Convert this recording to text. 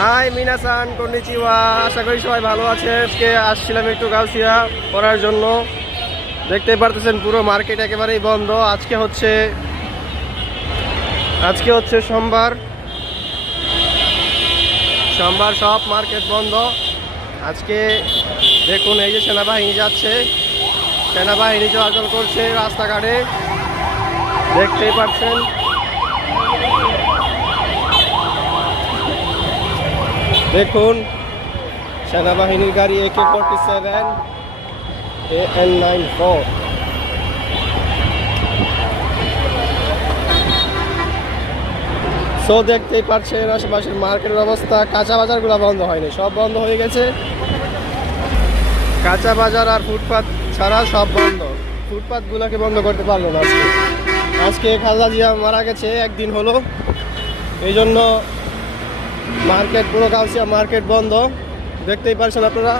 High মিনাসান konnichiwa, আশা করি সবাই ভালো আছে। আজকে আসছিলাম একটু গাউসিয়া করার জন্য। দেখতে পারতেছেন পুরো মার্কেট একেবারেই বন্ধ। আজকে হচ্ছে সোমবার, সব মার্কেট বন্ধ আজকে। দেখুন এই যে সেনাবাহিনী যাচ্ছে, সেনাবাহিনী চলাচল করছে রাস্তাঘাটে, দেখতেই পাচ্ছেন। দেখুন সেনাবাহিনীর গাড়ি AK-47 AN-94। সো দেখতেই পাচ্ছেন আশেপাশের মার্কেটের অবস্থা। কাঁচা বাজারগুলো বন্ধ হয়নি, সব বন্ধ হয়ে গেছে। কাঁচা বাজার আর ফুটপাত ছাড়া সব বন্ধ। ফুটপাতগুলোকে বন্ধ করতে পারলো না আজকে খালেদা জিয়া মারা গেছে, একদিন হলো, এই জন্য মার্কেট পুরো গাউসিয়া মার্কেট বন্ধ। দেখতেই পাচ্ছেন আপনারা।